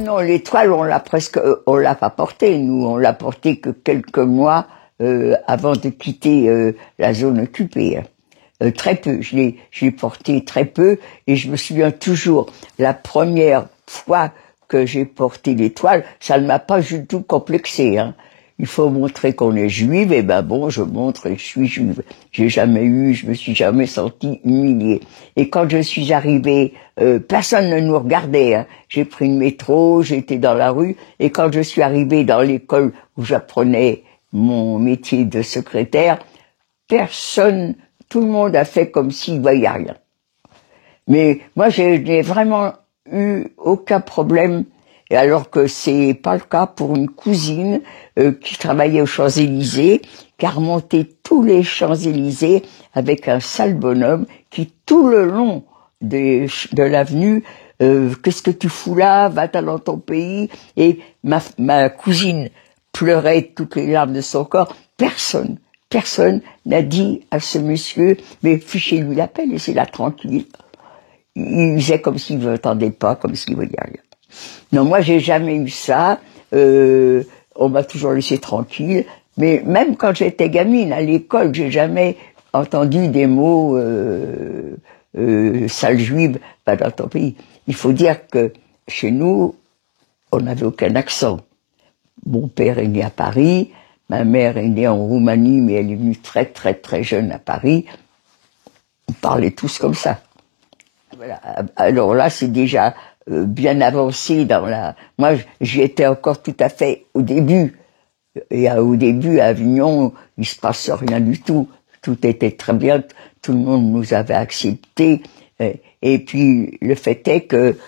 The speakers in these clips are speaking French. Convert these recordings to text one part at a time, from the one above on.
Non, l'étoile, on l'a pas portée. Nous, on l'a portée que quelques mois avant de quitter la zone occupée. Très peu, je l'ai portée très peu, et je me souviens toujours, la première fois que j'ai porté l'étoile, ça ne m'a pas du tout complexé. Hein. Il faut montrer qu'on est juive, et ben bon, je montre et je suis juive. Je me suis jamais sentie humiliée. Et quand je suis arrivée, personne ne nous regardait. Hein. J'ai pris le métro, j'étais dans la rue, et quand je suis arrivée dans l'école où j'apprenais mon métier de secrétaire, tout le monde a fait comme s'il voyait rien. Mais moi, je n'ai vraiment eu aucun problème, et alors que c'est pas le cas pour une cousine qui travaillait aux Champs-Élysées, qui a remonté tous les Champs-Élysées avec un sale bonhomme qui, tout le long de l'avenue, qu'est-ce que tu fous là, va-t'en dans ton pays, et ma cousine pleurait toutes les larmes de son corps. Personne n'a dit à ce monsieur, mais fichez-lui la paix, laissez-la tranquille. Il faisait comme s'il ne m'entendait pas, comme s'il voyait rien. Non, moi, j'ai jamais eu ça. On m'a toujours laissé tranquille. Mais même quand j'étais gamine, à l'école, j'ai jamais entendu des mots sale juive, pas dans ton pays. Il faut dire que chez nous, on n'avait aucun accent. Mon père est né à Paris. Ma mère est née en Roumanie, mais elle est venue très, très, très jeune à Paris. On parlait tous comme ça. Voilà. Alors là, c'est déjà bien avancé dans la... Moi, j'y étais encore tout à fait au début. Et au début, à Avignon, il se passe rien du tout. Tout était très bien, tout le monde nous avait acceptés. Et puis, le fait est que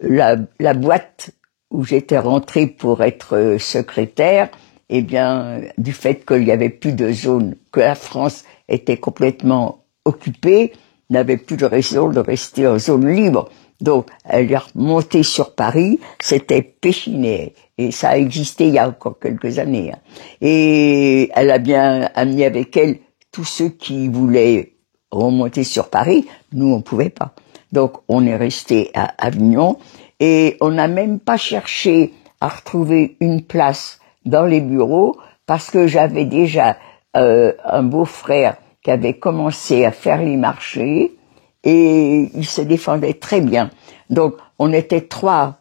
la boîte où j'étais rentrée pour être secrétaire, eh bien, du fait qu'il n'y avait plus de zone, que la France était complètement occupée, n'avait plus de raison de rester en zone libre. Donc, elle est remontée sur Paris, c'était Péchinet, et ça a existé il y a encore quelques années. Hein. Et elle a bien amené avec elle tous ceux qui voulaient remonter sur Paris, nous on pouvait pas. Donc, on est resté à Avignon, et on n'a même pas cherché à retrouver une place dans les bureaux, parce que j'avais déjà un beau-frère qui avait commencé à faire les marchés, et il se défendait très bien. Donc, on était 3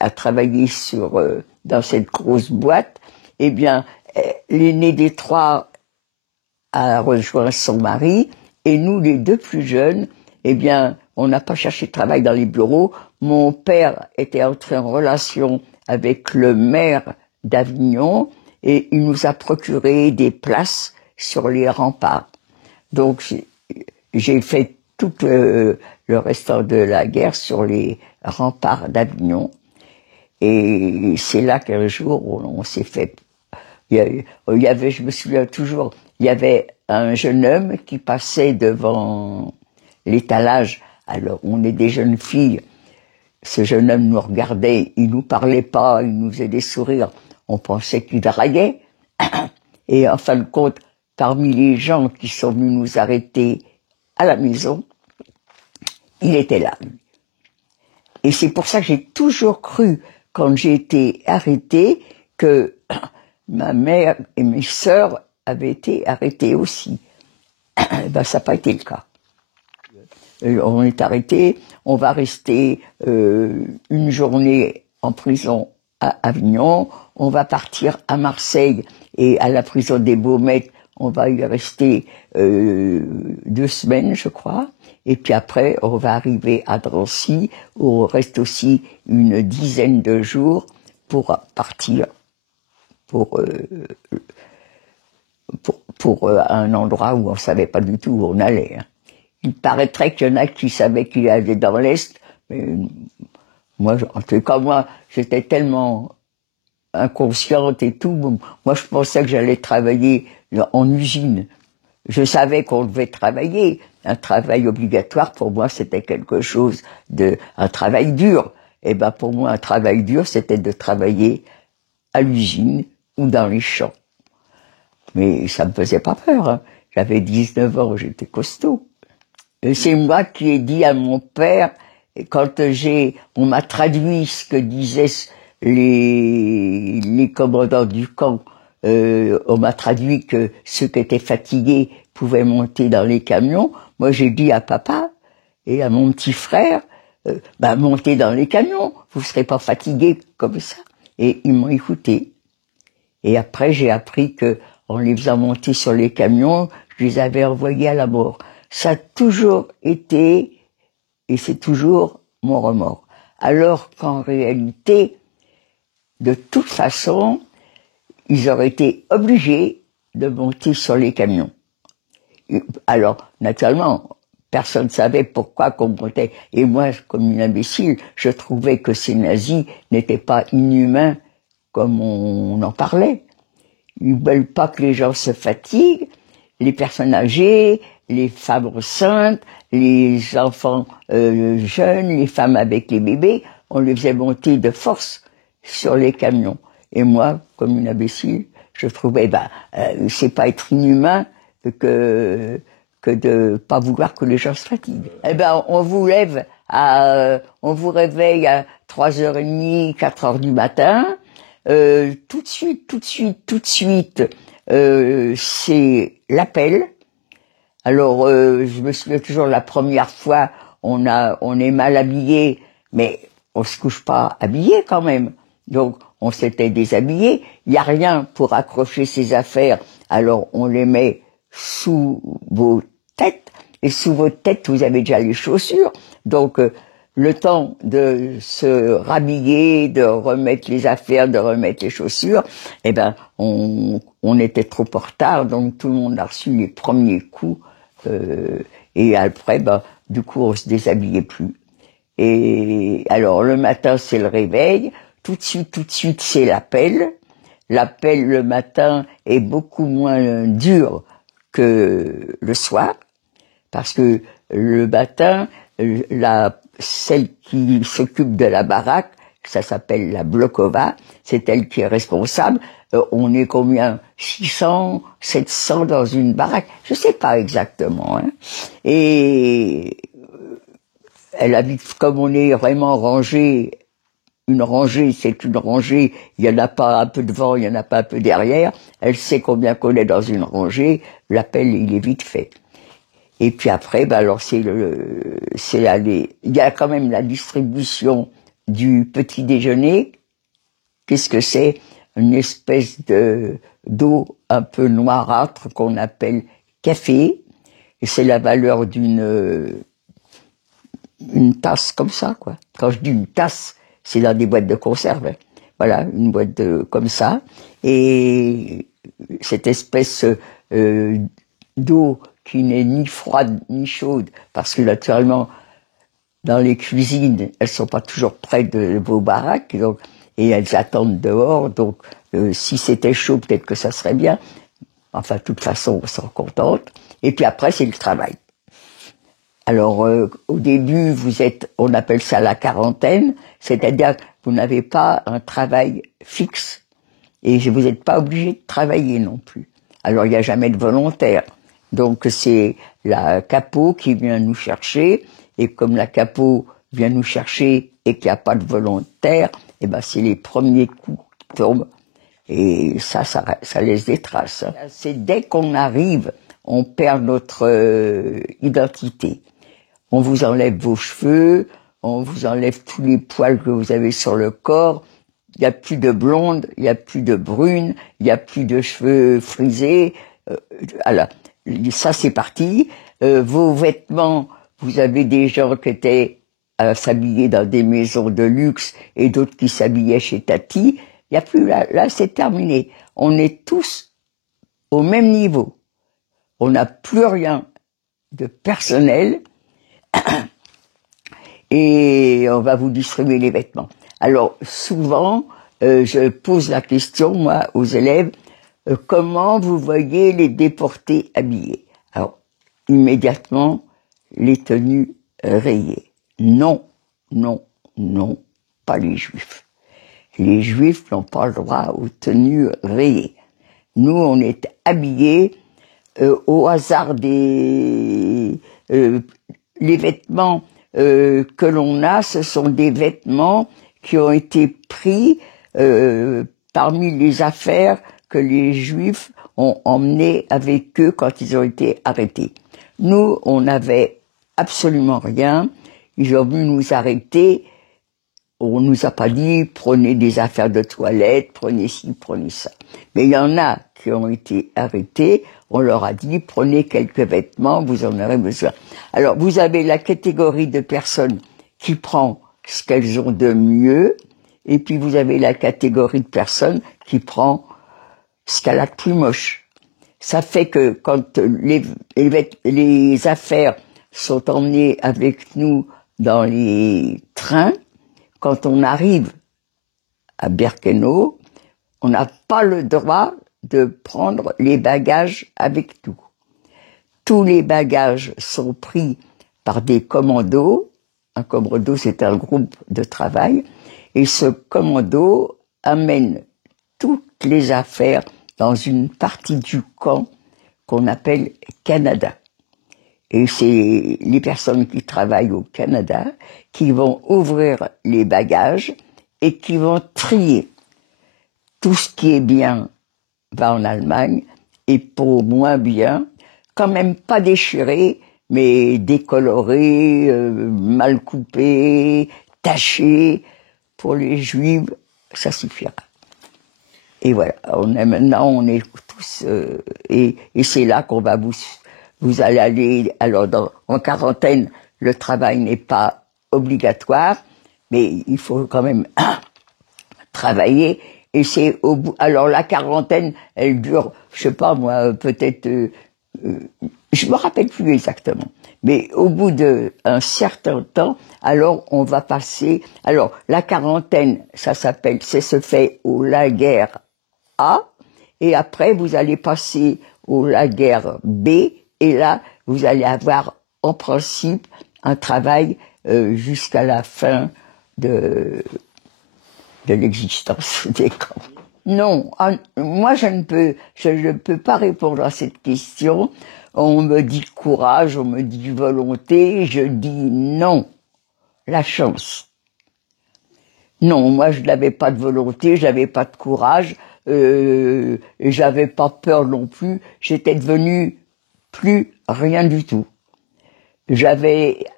à travailler dans cette grosse boîte. Eh bien, l'aîné des 3 a rejoint son mari, et nous, les 2 plus jeunes, eh bien, on n'a pas cherché de travail dans les bureaux. Mon père était entré en relation avec le maire d'Avignon, et il nous a procuré des places sur les remparts. Donc, j'ai fait tout le restant de la guerre sur les remparts d'Avignon. Et c'est là qu'un jour, on s'est fait... Il y avait, je me souviens toujours, il y avait un jeune homme qui passait devant l'étalage. Alors, on est des jeunes filles. Ce jeune homme nous regardait, il nous parlait pas, il nous faisait des sourires. On pensait qu'il draguait. Et en fin de compte, parmi les gens qui sont venus nous arrêter à la maison, il était là. Et c'est pour ça que j'ai toujours cru, quand j'ai été arrêtée, que ma mère et mes sœurs avaient été arrêtées aussi. Ben, ça n'a pas été le cas. On est arrêtés, on va rester une journée en prison à Avignon, on va partir à Marseille et à la prison des Baumettes, on va y rester 2 semaines, je crois. Et puis après, on va arriver à Drancy, où on reste aussi une dizaine de jours pour partir pour un endroit où on savait pas du tout où on allait. Hein. Il paraîtrait qu'il y en a qui savaient qu'il allait dans l'Est, mais moi, en tout cas, moi, j'étais tellement inconsciente et tout. Moi, je pensais que j'allais travailler en usine. Je savais qu'on devait travailler. Un travail obligatoire, pour moi, c'était quelque chose un travail dur. Et ben, pour moi, un travail dur, c'était de travailler à l'usine ou dans les champs. Mais ça me faisait pas peur. Hein. J'avais 19 ans, j'étais costaud. C'est moi qui ai dit à mon père, quand on m'a traduit ce que disaient les commandants du camp, on m'a traduit que ceux qui étaient fatigués pouvaient monter dans les camions. Moi, j'ai dit à papa et à mon petit frère, montez dans les camions, vous ne serez pas fatigués comme ça. Et ils m'ont écouté. Et après, j'ai appris que, en les faisant monter sur les camions, je les avais envoyés à la mort. Ça a toujours été, et c'est toujours mon remords. Alors qu'en réalité, de toute façon, ils auraient été obligés de monter sur les camions. Alors, naturellement, personne ne savait pourquoi qu'on montait. Et moi, comme une imbécile, je trouvais que ces nazis n'étaient pas inhumains comme on en parlait. Ils veulent pas que les gens se fatiguent, les personnes âgées, les femmes enceintes, les enfants jeunes, les femmes avec les bébés, on les faisait monter de force sur les camions. Et moi, comme une imbécile, je trouvais, c'est pas être inhumain que de pas vouloir que les gens se fatiguent. On vous on vous réveille à 3h30, 4h du matin, tout de suite, c'est l'appel. Alors, je me souviens toujours la première fois, on est mal habillé, mais on se couche pas habillé quand même. Donc, on s'était déshabillé. Il y a rien pour accrocher ses affaires. Alors, on les met sous vos têtes. Et sous vos têtes, vous avez déjà les chaussures. Donc, le temps de se rhabiller, de remettre les affaires, de remettre les chaussures, on était trop en retard. Donc, tout le monde a reçu les premiers coups. Et après, du coup, on se déshabillait plus. Et alors, le matin, c'est le réveil. Tout de suite, c'est l'appel. L'appel le matin est beaucoup moins dur que le soir, parce que le matin, celle qui s'occupe de la baraque, ça s'appelle la Blokova, c'est elle qui est responsable. On est combien? 600, 700 dans une baraque, je sais pas exactement. Hein. Et elle habite, comme on est vraiment rangé, une rangée, c'est une rangée, il y en a pas un peu devant, il y en a pas un peu derrière, elle sait combien qu'on est dans une rangée, l'appel, il est vite fait. Et puis après, alors il y a quand même la distribution du petit déjeuner. Qu'est-ce que c'est? Une espèce d'eau un peu noirâtre qu'on appelle café. Et c'est la valeur une tasse comme ça, quoi. Quand je dis une tasse, c'est dans des boîtes de conserve. Voilà, une boîte comme ça. Et cette espèce d'eau qui n'est ni froide ni chaude, parce que naturellement, dans les cuisines, elles sont pas toujours près de vos baraques, donc, et elles attendent dehors, donc si c'était chaud, peut-être que ça serait bien. Enfin, de toute façon, on s'en contente. Et puis après, c'est le travail. Alors, au début, on appelle ça la quarantaine, c'est-à-dire que vous n'avez pas un travail fixe, et vous n'êtes pas obligé de travailler non plus. Alors, il n'y a jamais de volontaire. Donc, c'est la capo qui vient nous chercher, et comme la capo vient nous chercher et qu'il n'y a pas de volontaire, c'est les premiers coups qui tombent. Et ça laisse des traces. C'est dès qu'on arrive, on perd notre identité. On vous enlève vos cheveux, on vous enlève tous les poils que vous avez sur le corps. Il n'y a plus de blonde, il n'y a plus de brune, il n'y a plus de cheveux frisés. Alors, ça c'est parti. Vos vêtements, vous avez des gens qui étaient à s'habiller dans des maisons de luxe et d'autres qui s'habillaient chez Tati. Il n'y a plus là c'est terminé. On est tous au même niveau. On n'a plus rien de personnel et on va vous distribuer les vêtements. Alors souvent, je pose la question, moi, aux élèves, comment vous voyez les déportés habillés? Alors, immédiatement, les tenues rayées. Non, non, non, pas les juifs. Les juifs n'ont pas le droit aux tenues rayées. Nous, on est habillés au hasard les vêtements que l'on a, ce sont des vêtements qui ont été pris parmi les affaires que les Juifs ont emmenées avec eux quand ils ont été arrêtés. Nous, on n'avait absolument rien. Ils ont voulu nous arrêter. On nous a pas dit prenez des affaires de toilette, prenez ci, prenez ça. Mais il y en a qui ont été arrêtés. On leur a dit prenez quelques vêtements, vous en aurez besoin. Alors vous avez la catégorie de personnes qui prend ce qu'elles ont de mieux, et puis vous avez la catégorie de personnes qui prend ce qu'elle a de plus moche. Ça fait que quand les affaires sont emmenées avec nous dans les trains, quand on arrive à Birkenau, on n'a pas le droit de prendre les bagages avec nous. Tous les bagages sont pris par des commandos. Un commando, c'est un groupe de travail. Et ce commando amène toutes les affaires dans une partie du camp qu'on appelle Canada. Et c'est les personnes qui travaillent au Canada qui vont ouvrir les bagages et qui vont trier. Tout ce qui est bien va en Allemagne et pour moins bien, quand même pas déchiré, mais décoloré, mal coupé, taché. Pour les Juifs, ça suffira. Et voilà, maintenant on est tous et c'est là qu'on va vous allez aller alors en quarantaine. Le travail n'est pas obligatoire, mais il faut quand même travailler. Et c'est au bout. Alors la quarantaine, elle dure, je sais pas moi, peut-être, je me rappelle plus exactement. Mais au bout d'un certain temps, alors on va passer. Alors la quarantaine, ça se fait au lager A, et après vous allez passer au lager B, et là vous allez avoir en principe un travail jusqu'à la fin de l'existence des camps. Non, moi je ne peux pas répondre à cette question. On me dit courage, on me dit volonté, je dis non. La chance. Non, moi je n'avais pas de volonté, je n'avais pas de courage, et j'avais pas peur non plus. J'étais devenue plus rien du tout. J'avais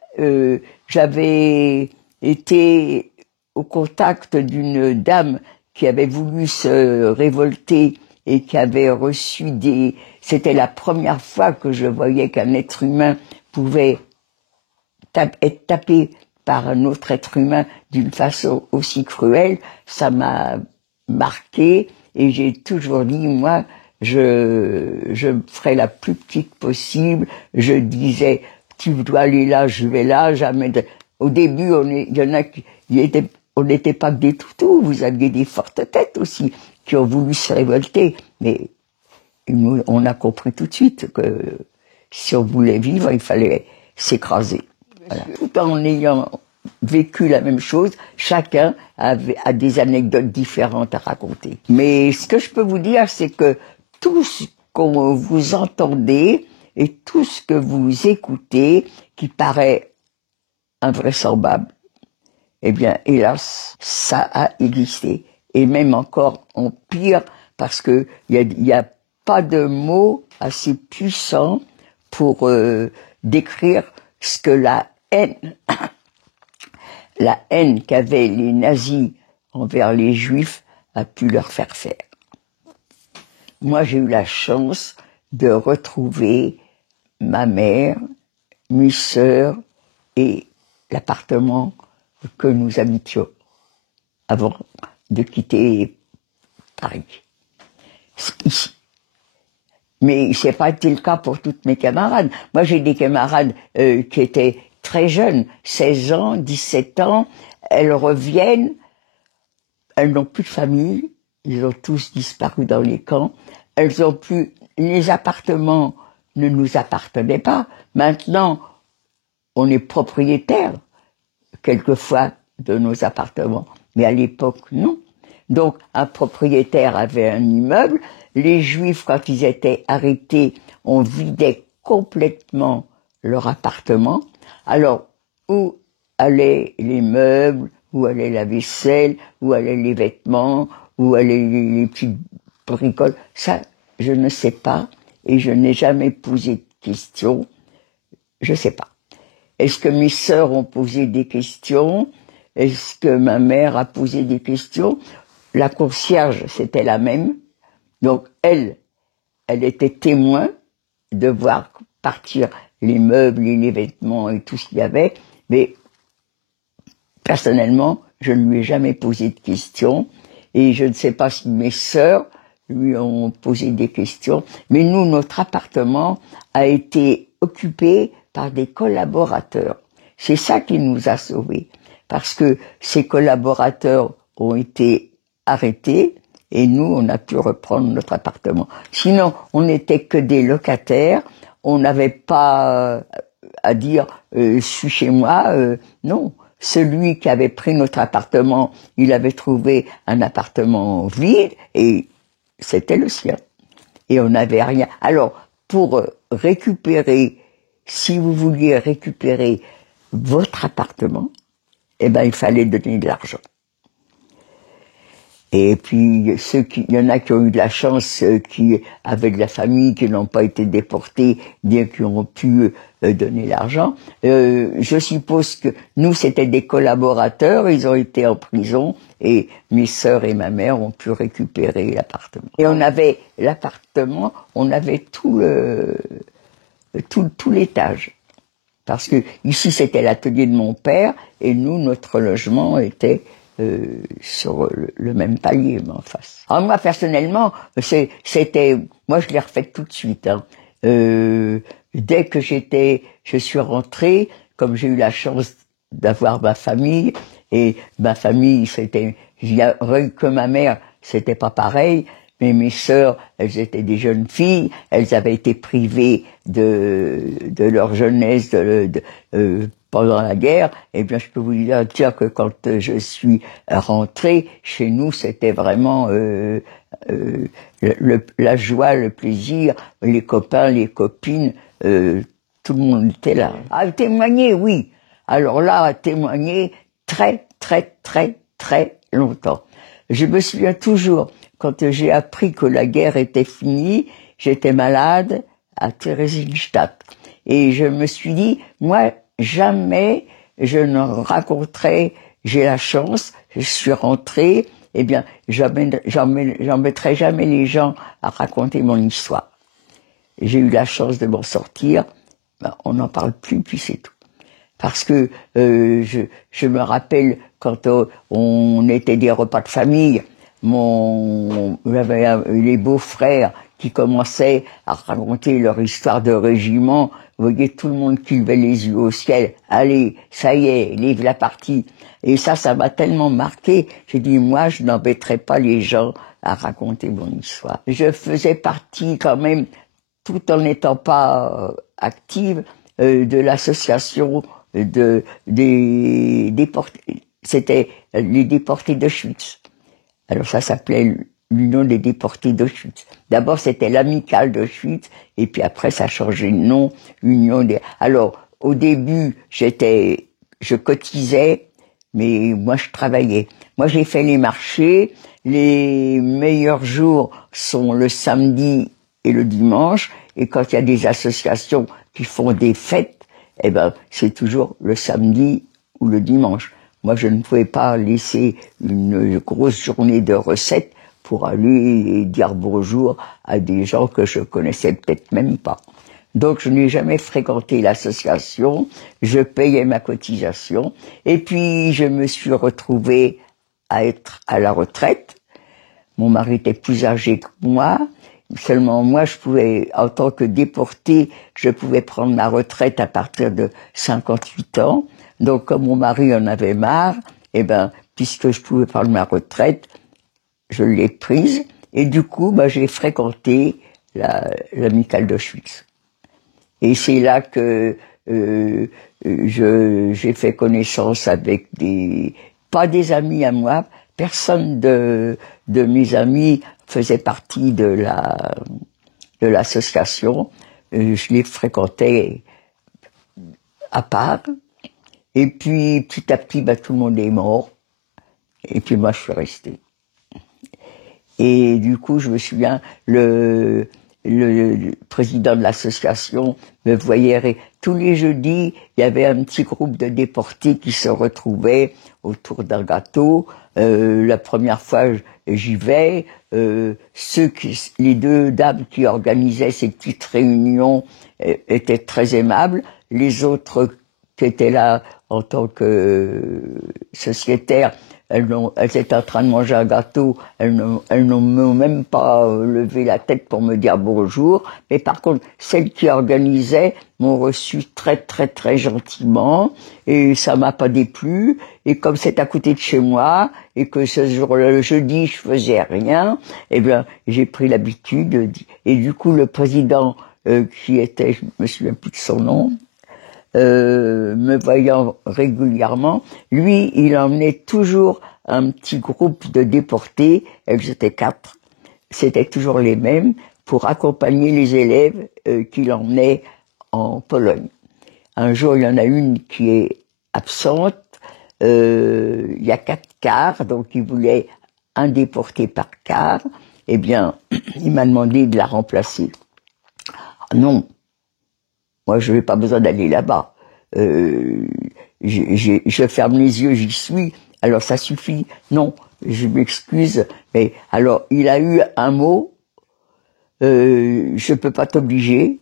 été au contact d'une dame qui avait voulu se révolter et qui avait reçu c'était la première fois que je voyais qu'un être humain pouvait être tapé par un autre être humain d'une façon aussi cruelle. Ça m'a marqué et j'ai toujours dit, moi, je ferai la plus petite possible. Je disais, tu dois aller là, je vais là, jamais Au début, il y en a on n'était pas que des toutous, vous aviez des fortes têtes aussi, qui ont voulu se révolter. Mais on a compris tout de suite que si on voulait vivre, il fallait s'écraser. Voilà. Tout en ayant vécu la même chose, chacun a des anecdotes différentes à raconter. Mais ce que je peux vous dire, c'est que tout ce qu'on vous entendez et tout ce que vous écoutez, qui paraît invraisemblable, eh bien, hélas, ça a existé. Et même encore en pire, parce que il y a pas de mots assez puissants pour décrire ce que la haine qu'avaient les nazis envers les Juifs a pu leur faire faire. Moi, j'ai eu la chance de retrouver ma mère, mes sœurs et l'appartement que nous habitions avant de quitter Paris, ici. Mais c'est pas été le cas pour toutes mes camarades. Moi, j'ai des camarades qui étaient très jeunes, 16 ans, 17 ans. Elles reviennent, elles n'ont plus de famille, ils ont tous disparu dans les camps. Elles ont plus, les appartements ne nous appartenaient pas. Maintenant, on est propriétaire, quelquefois, de nos appartements. Mais à l'époque, non. Donc, un propriétaire avait un immeuble. Les Juifs, quand ils étaient arrêtés, on vidait complètement leur appartement. Alors, où allaient les meubles, où allait la vaisselle, où allaient les vêtements, où allaient les petites bricoles, ça, je ne sais pas, et je n'ai jamais posé de questions, je ne sais pas. Est-ce que mes sœurs ont posé des questions? Est-ce que ma mère a posé des questions? La concierge, c'était la même. Donc, elle était témoin de voir partir les meubles et les vêtements et tout ce qu'il y avait. Mais, personnellement, je ne lui ai jamais posé de questions. Et je ne sais pas si mes sœurs lui ont posé des questions. Mais nous, notre appartement a été occupé par des collaborateurs. C'est ça qui nous a sauvés. Parce que ces collaborateurs ont été arrêtés et nous, on a pu reprendre notre appartement. Sinon, on n'était que des locataires. On n'avait pas à dire je suis chez moi. Non. Celui qui avait pris notre appartement, il avait trouvé un appartement vide et c'était le sien. Et on n'avait rien. Alors, pour récupérer, si vous vouliez récupérer votre appartement, eh ben, il fallait donner de l'argent. Et puis, il y en a qui ont eu de la chance, qui avaient de la famille, qui n'ont pas été déportés, bien qu'ils ont pu donner l'argent. Je suppose que nous, c'était des collaborateurs, ils ont été en prison, et mes sœurs et ma mère ont pu récupérer l'appartement. Et on avait l'appartement, on avait tout l'étage. Parce que ici, c'était l'atelier de mon père, et nous, notre logement était sur le même palier, mais en face. Alors moi, personnellement, moi, je l'ai refaite tout de suite. Hein. Dès que je suis rentrée, comme j'ai eu la chance d'avoir ma famille, et ma famille, que ma mère, c'était pas pareil, mais mes sœurs, elles étaient des jeunes filles, elles avaient été privées de leur jeunesse pendant la guerre. Eh bien, je peux vous dire que quand je suis rentrée, chez nous, c'était vraiment la joie, le plaisir, les copains, les copines, tout le monde était là. À témoigner, oui. Alors là, à témoigner très, très, très, très longtemps. Je me souviens toujours, quand j'ai appris que la guerre était finie, j'étais malade à Theresienstadt. Et je me suis dit, moi, jamais je ne raconterai, j'ai la chance, je suis rentrée, eh bien, j'embêterai jamais les gens à raconter mon histoire. J'ai eu la chance de m'en sortir, ben, on n'en parle plus, puis c'est tout. Parce que je me rappelle quand on était des repas de famille, j'avais les beaux-frères qui commençaient à raconter leur histoire de régiment. Vous voyez tout le monde qui levait les yeux au ciel. Allez, ça y est, livre la partie. Et ça m'a tellement marqué. J'ai dit, moi, je n'embêterai pas les gens à raconter mon histoire. Je faisais partie quand même, tout en n'étant pas active, de l'association des déportés. C'était les déportés d'Auschwitz. Alors ça s'appelait l'Union des déportés d'Auschwitz. D'abord c'était l'amicale d'Auschwitz et puis après ça a changé de nom, Union des... Alors au début je cotisais, mais moi je travaillais. Moi j'ai fait les marchés, les meilleurs jours sont le samedi et le dimanche, et quand il y a des associations qui font des fêtes, eh ben c'est toujours le samedi ou le dimanche. Moi, je ne pouvais pas laisser une grosse journée de recettes pour aller dire bonjour à des gens que je connaissais peut-être même pas. Donc, je n'ai jamais fréquenté l'association, je payais ma cotisation, et puis je me suis retrouvée à être à la retraite. Mon mari était plus âgé que moi, seulement moi, je pouvais, en tant que déporté, je pouvais prendre ma retraite à partir de 58 ans. Donc, comme mon mari en avait marre, eh ben, puisque je pouvais prendre ma retraite, je l'ai prise. Et du coup, j'ai fréquenté l'amicale d'Auschwitz. Et c'est là que j'ai fait connaissance avec pas des amis à moi, personne de mes amis faisait partie de l'association. Je les fréquentais à part. Et puis, petit à petit, tout le monde est mort. Et puis moi, je suis restée. Et du coup, je me souviens, le président de l'association me voyait. Tous les jeudis, il y avait un petit groupe de déportés qui se retrouvaient autour d'un gâteau. La première fois, j'y vais. Les deux dames qui organisaient ces petites réunions étaient très aimables. Les autres qui étaient là en tant que sociétaires, elles étaient en train de manger un gâteau, elles n'ont même pas levé la tête pour me dire bonjour. Mais par contre, celles qui organisaient m'ont reçu très très très gentiment et ça m'a pas déplu. Et comme c'est à côté de chez moi et que ce jour-là, le jeudi, je faisais rien, eh bien, j'ai pris l'habitude. Et du coup, le président qui était, je me souviens plus de son nom, me voyant régulièrement, lui, il emmenait toujours un petit groupe de déportés, elles étaient 4, c'était toujours les mêmes, pour accompagner les élèves qu'il emmenait en Pologne. Un jour, il y en a une qui est absente, il y a 4 quarts, donc il voulait un déporté par quart, eh bien, il m'a demandé de la remplacer. Ah non, moi, je n'ai pas besoin d'aller là-bas. Je ferme les yeux, j'y suis. Alors, ça suffit. Non, je m'excuse. Mais alors, il a eu un mot. Je peux pas t'obliger.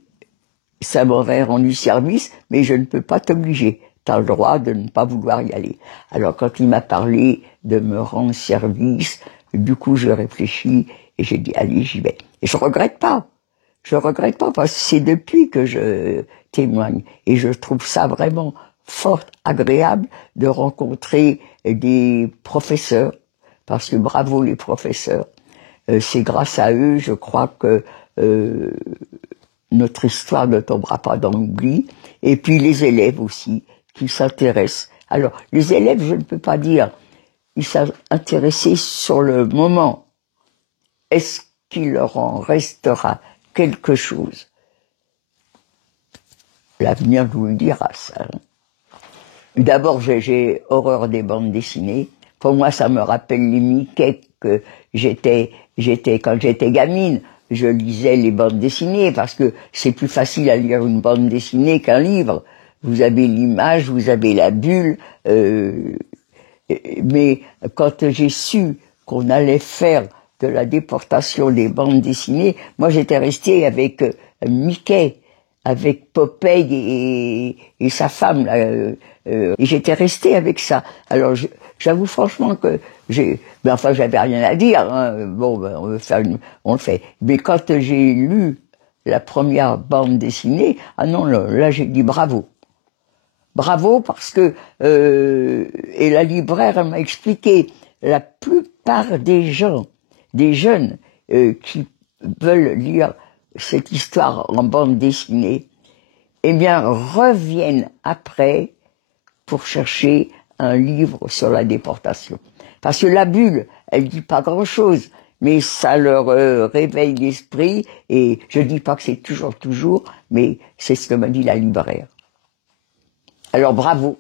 Ça m'aurait rendu service, mais je ne peux pas t'obliger. Tu as le droit de ne pas vouloir y aller. Alors, quand il m'a parlé de me rendre service, du coup, je réfléchis et j'ai dit, allez, j'y vais. Et je regrette pas. Je regrette pas parce que c'est depuis que je témoigne et je trouve ça vraiment fort agréable de rencontrer des professeurs parce que bravo les professeurs. C'est grâce à eux, je crois que notre histoire ne tombera pas dans l'oubli. Et puis les élèves aussi qui s'intéressent. Alors les élèves, je ne peux pas dire, ils s'intéressaient sur le moment. Est-ce qu'il leur en restera quelque chose? L'avenir nous le dira, ça. D'abord, j'ai horreur des bandes dessinées. Pour moi, ça me rappelle les Mickey que quand j'étais gamine. Je lisais les bandes dessinées parce que c'est plus facile à lire une bande dessinée qu'un livre. Vous avez l'image, vous avez la bulle. Mais quand j'ai su qu'on allait faire de la déportation des bandes dessinées, moi j'étais restée avec Mickey, avec Popeye et sa femme, là, et j'étais restée avec ça. Alors j'avoue franchement que j'avais rien à dire, hein. Bon, on le fait. Mais quand j'ai lu la première bande dessinée, ah non, là j'ai dit bravo. Bravo parce que et la libraire elle m'a expliqué, la plupart des gens, des jeunes qui veulent lire cette histoire en bande dessinée, eh bien reviennent après pour chercher un livre sur la déportation. Parce que la bulle, elle dit pas grand-chose, mais ça leur réveille l'esprit et je dis pas que c'est toujours, mais c'est ce que m'a dit la libraire. Alors bravo.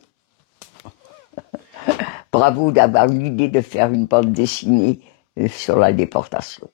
Bravo d'avoir eu l'idée de faire une bande dessinée sur la déportation.